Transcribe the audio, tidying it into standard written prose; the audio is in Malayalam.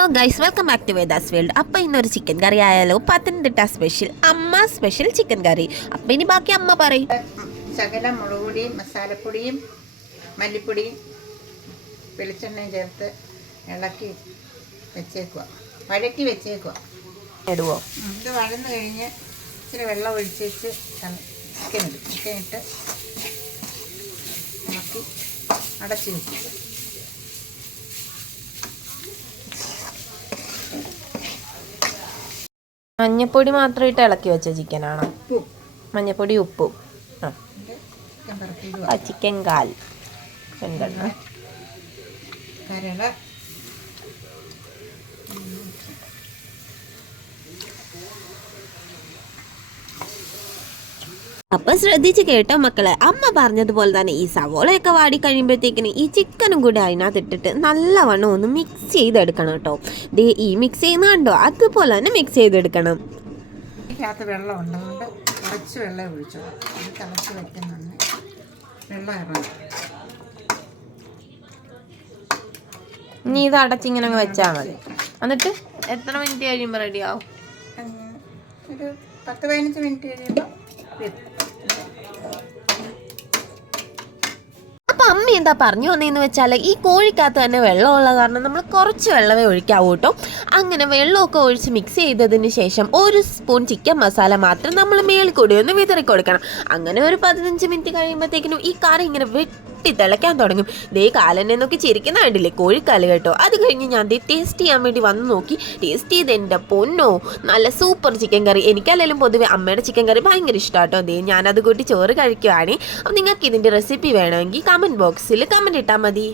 Hello guys, welcome back to Veda's world. അപ്പോൾ ഇന്നൊരു ചിക്കൻ കറി ആയാലോ? പത്തനംതിട്ട സ്പെഷ്യൽ, അമ്മ സ്പെഷ്യൽ ചിക്കൻ കറി. അപ്പം ഇനി ബാക്കി അമ്മ പറയും. ശകലം മുളക് പൊടിയും മസാലപ്പൊടിയും മല്ലിപ്പൊടിയും വെളിച്ചെണ്ണയും ചേർത്ത് ഇളക്കി വെച്ചേക്കുക, വഴറ്റി വെച്ചേക്കുക. ഇടുവോ? ഇത് വഴന്ന് കഴിഞ്ഞ് ഇച്ചിരി വെള്ളം ഒഴിച്ചേച്ച് ചിക്കൻ ഇടും. ചിക്കൻ ഇട്ട് ഇളക്കി അടച്ച് വെക്കുക. മഞ്ഞപ്പൊടി മാത്രം ഇട്ട് ഇളക്കി വെച്ച ചിക്കനാണോ? മഞ്ഞപ്പൊടി ഉപ്പും ചിക്കൻ കാൽ കരള അപ്പം ശ്രദ്ധിച്ച് കേട്ടോ മക്കളെ, അമ്മ പറഞ്ഞതുപോലെ തന്നെ ഈ സവോളയൊക്കെ വാടി കഴിയുമ്പോഴത്തേക്കിന് ഈ ചിക്കനും കൂടി അതിനകത്ത് ഇട്ടിട്ട് നല്ലവണ്ണം ഒന്ന് മിക്സ് ചെയ്തെടുക്കണം കേട്ടോ. ദേ ഈ മിക്സ് ചെയ്യുന്ന കണ്ടോ, അതുപോലെ തന്നെ മിക്സ് ചെയ്തെടുക്കണം. ഇതിനകത്ത് വെള്ളം ഉണ്ടതുകൊണ്ട് കുറച്ച് വെള്ളം ഒഴിച്ചോ. ഇത് തിളച്ച് വയ്ക്കുന്നുണ്ട്, വെള്ളം ഇറങ്ങും. ഇനി ഇത് അടച്ചിങ്ങനെ അങ്ങ് വെച്ചാൽ മതി. എന്നിട്ട് എത്ര മിനിറ്റ് കഴിയുമ്പോൾ റെഡിയാവും? ഒരു 10-15 മിനിറ്റ് കഴിയുമ്പോൾ. അപ്പം അമ്മ എന്താ പറഞ്ഞു വന്നതെന്ന് വെച്ചാൽ, ഈ കോഴിക്കകത്ത് തന്നെ വെള്ളമുള്ള കാരണം നമ്മൾ കുറച്ച് വെള്ളമേ ഒഴിക്കാവൂ കേട്ടോ. അങ്ങനെ വെള്ളമൊക്കെ ഒഴിച്ച് മിക്സ് ചെയ്തതിന് ശേഷം 1 സ്പൂൺ ചിക്കൻ മസാല മാത്രം നമ്മൾ മേളിൽ കൂടി ഒന്ന് വിതറി കൊടുക്കണം. അങ്ങനെ ഒരു 15 മിനിറ്റ് കഴിയുമ്പോഴത്തേക്കിനും ഈ കറി ഇങ്ങനെ വെട്ടി തിളയ്ക്കാൻ തുടങ്ങും. ദേ കാലനെ നോക്കി ചിരിക്കുന്ന കണ്ടില്ലേ, കോഴിക്കാല് കേട്ടോ. അത് കഴിഞ്ഞ് ഞാൻ ടേസ്റ്റ് ചെയ്യാൻ വേണ്ടി വന്ന് നോക്കി. ടേസ്റ്റ് ചെയ്ത് എൻ്റെ പൊന്നോ, നല്ല സൂപ്പർ ചിക്കൻ കറി. എനിക്കല്ലെങ്കിലും പൊതുവെ അമ്മയുടെ ചിക്കൻ കറി ഭയങ്കര ഇഷ്ടമാട്ടോ. ദേ ഞാനത് കൂട്ടി ചോറ് കഴിക്കുവാണ്. അപ്പം നിങ്ങൾക്ക് ഇതിൻ്റെ റെസിപ്പി വേണമെങ്കിൽ കമൻറ്റ് ബോക്സിൽ കമൻറ്റ് ഇട്ടാൽ മതി.